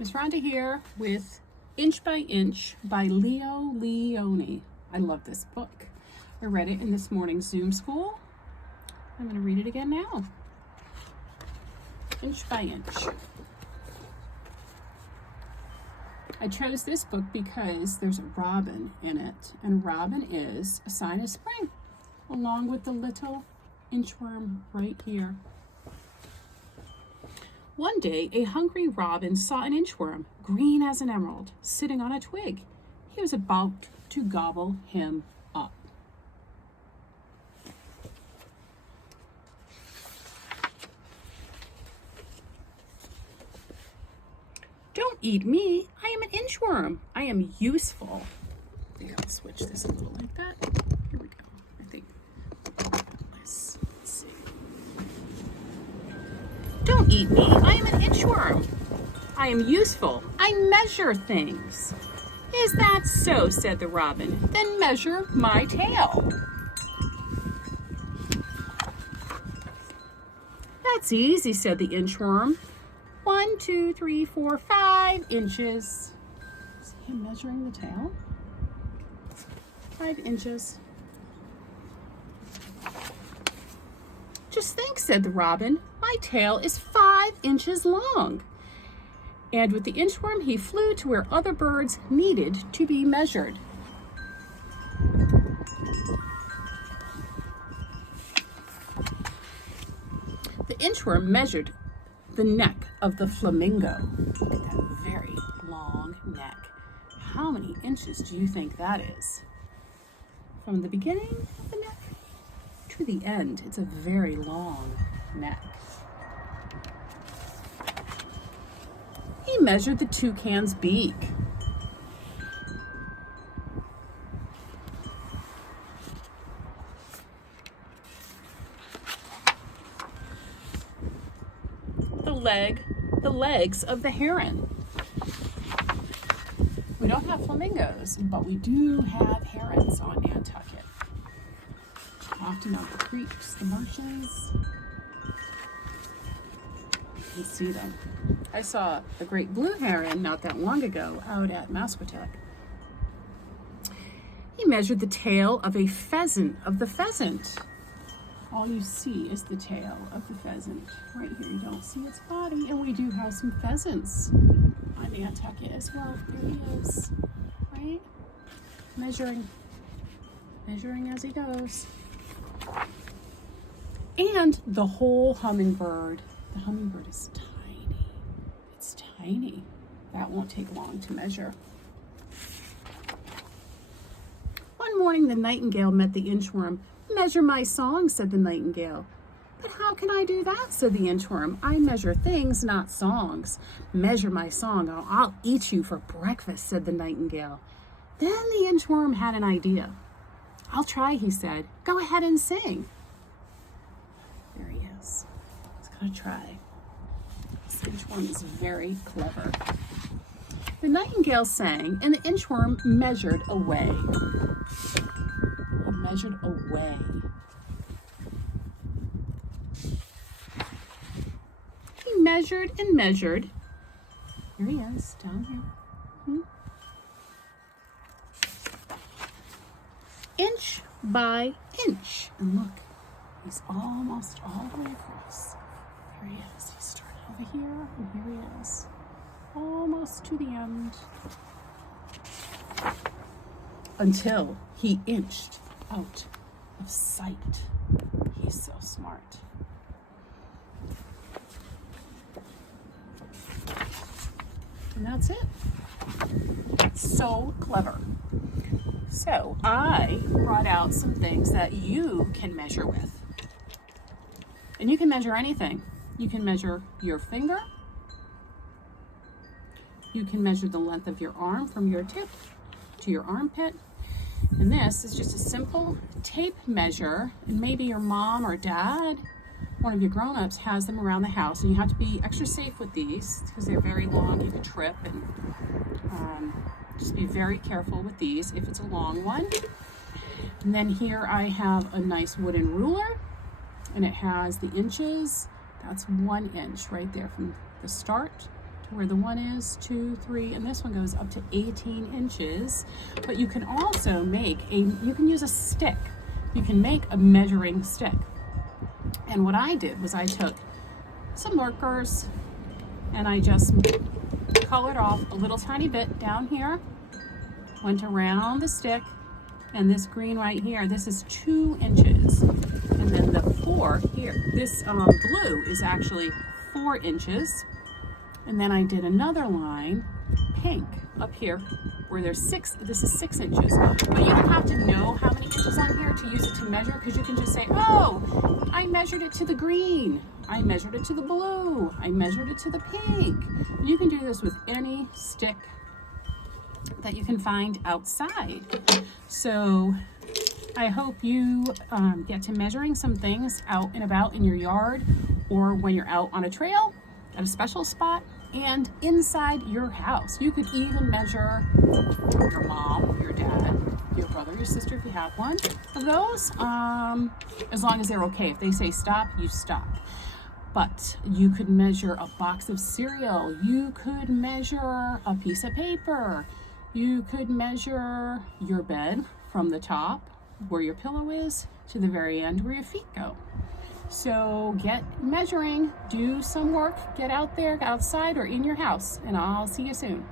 Miss Rhonda here with Inch by Inch by Leo Leone. I love this book. I read it in this morning's Zoom school. I'm going to read it again now. Inch by Inch. I chose this book because there's a robin in it, and a robin is a sign of spring, along with the little inchworm right here. One day, a hungry robin saw an inchworm, green as an emerald, sitting on a twig. He was about to gobble him up. Don't eat me. I am an inchworm. I am useful. I think I'll switch this a little like that. Here we go. I think. Let's see. Don't eat me. I am an inchworm. I am useful. I measure things. Is that so? Said the robin. Then measure my tail. That's easy, said the inchworm. 1, 2, 3, 4, 5 inches. Is he measuring the tail? 5 inches. Just think, said the robin. My tail is 5 inches long. And with the inchworm, he flew to where other birds needed to be measured. The inchworm measured the neck of the flamingo. Look at that very long neck. How many inches do you think that is? From the beginning of the neck to the end, it's a very long neck. He measured the toucan's beak. The legs of the heron. We don't have flamingos, but we do have herons on Nantucket. Often on the creeks, the marshes. You can see them. I saw a great blue heron not that long ago out at Masquatuck. He measured the tail of the pheasant. All you see is the tail of the pheasant. Right here, you don't see its body. And we do have some pheasants on Nantucket as well. There he is, right? Measuring as he goes. And the whole hummingbird. The hummingbird is tiny. It's tiny. That won't take long to measure. One morning, the nightingale met the inchworm. Measure my song, said the nightingale. But how can I do that, said the inchworm. I measure things, not songs. Measure my song, or I'll eat you for breakfast, said the nightingale. Then the inchworm had an idea. I'll try, he said. Go ahead and sing. There he is. He's going to try. This inchworm is very clever. The nightingale sang, and the inchworm measured away. Measured away. He measured and measured. Here he is, down here. Inch by inch. And look, he's almost all the way across. There he is. He started over here, and here he is. Almost to the end. Until he inched out of sight. He's so smart. And that's it. So clever. So I brought out some things that you can measure with. And you can measure anything. You can measure your finger. You can measure the length of your arm from your tip to your armpit. And this is just a simple tape measure, and maybe your mom or dad, one of your grown-ups, has them around the house, and you have to be extra safe with these because they're very long. You could trip, and just be very careful with these if it's a long one. And then here I have a nice wooden ruler, and it has the inches. That's 1 inch right there from the start to where the 1 is, 2, 3, and this one goes up to 18 inches. But you can also you can use a stick. You can make a measuring stick. And what I did was I took some markers and I just colored off a little tiny bit down here, went around the stick, and this green right here, this is 2 inches. And then the 4 here, this blue is actually 4 inches. And then I did another line, pink, up here, where there's 6, this is 6 inches. But you don't have to know how many inches on here to use it to measure, because you can just say, oh, I measured it to the green, I measured it to the blue, I measured it to the pink. You can do this with any stick that you can find outside. So I hope you get to measuring some things out and about in your yard, or when you're out on a trail at a special spot, and inside your house. You could even measure your mom, your dad, your brother, your sister, if you have one of those, as long as they're okay. If they say stop, you stop. But you could measure a box of cereal. You could measure a piece of paper. You could measure your bed from the top, where your pillow is, to the very end where your feet go. So get measuring, do some work, get out there, outside or in your house, and I'll see you soon.